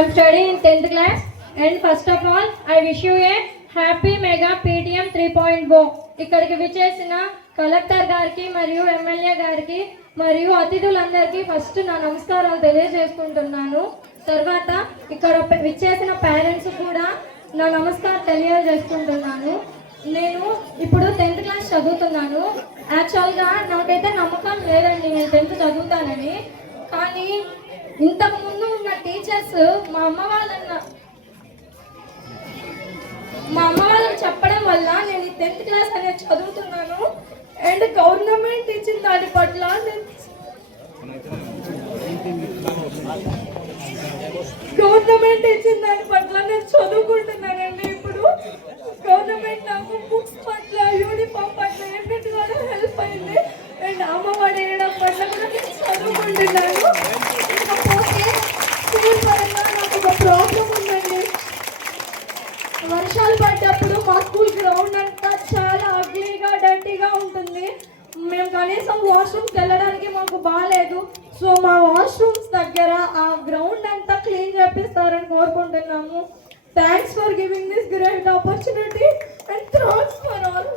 am studying in 10th class and first of all I wish you a happy mega PTM 3.0. ఇక్కడికి విచ్చేసిన collector గారికి మరియు MLA గారికి మరియు అతిథులందరికీ ఫస్ట్ నా నమస్కారాలు తెలియజేసుకుంటున్నాను. తర్వాత ఇక్కడ విచ్చేసిన పేరెంట్స్ కూడా నా నమస్కారం తెలియజేసుకుంటున్నాను. నేను ఇప్పుడు 10th క్లాస్ చదువుతున్నాను. యాక్చువల్గా నాకైతే నమ్మకం లేదండి నేను 10th చదువుతానని. కానీ ఇంతకుముందు ఉన్న టీచర్స్ మా అమ్మ వాళ్ళని చెప్పడం వల్ల నేను 10th క్లాస్ అనేది చదువుతున్నాను. అండ్ గవర్నమెంట్ ఇచ్చిన దాని పట్ల నేను చదువుకుంటున్నానండి. ఇప్పుడు గవర్నమెంట్ నాకు బుక్స్ పట్ల యూనిఫామ్ పట్ల ఎన్నిటి కూడా హెల్ప్ అయింది. అండ్ అమ్మఒడి వేయడం పట్ల కూడా నేను చదువుకుంటున్నాను. ఇకపోతే స్కూల్ పరంగా నాకు ఒక ప్రాబ్లం ఉందండి. వర్షాలు పడ్డప్పుడు మా స్కూల్ గ్రౌండ్ అంతా చాలా అగ్లీగా డర్టీగా ఉంటుంది. మేము కనీసం వాష్రూమ్కి వెళ్ళడానికి మాకు బాగాలేదు. సో మా వాష్రూమ్స్ దగ్గర ఆ గ్రౌండ్ అంతా క్లీన్ చేపిస్తారని కోరుకుంటున్నాము. Thanks for giving this great opportunity and thanks for all.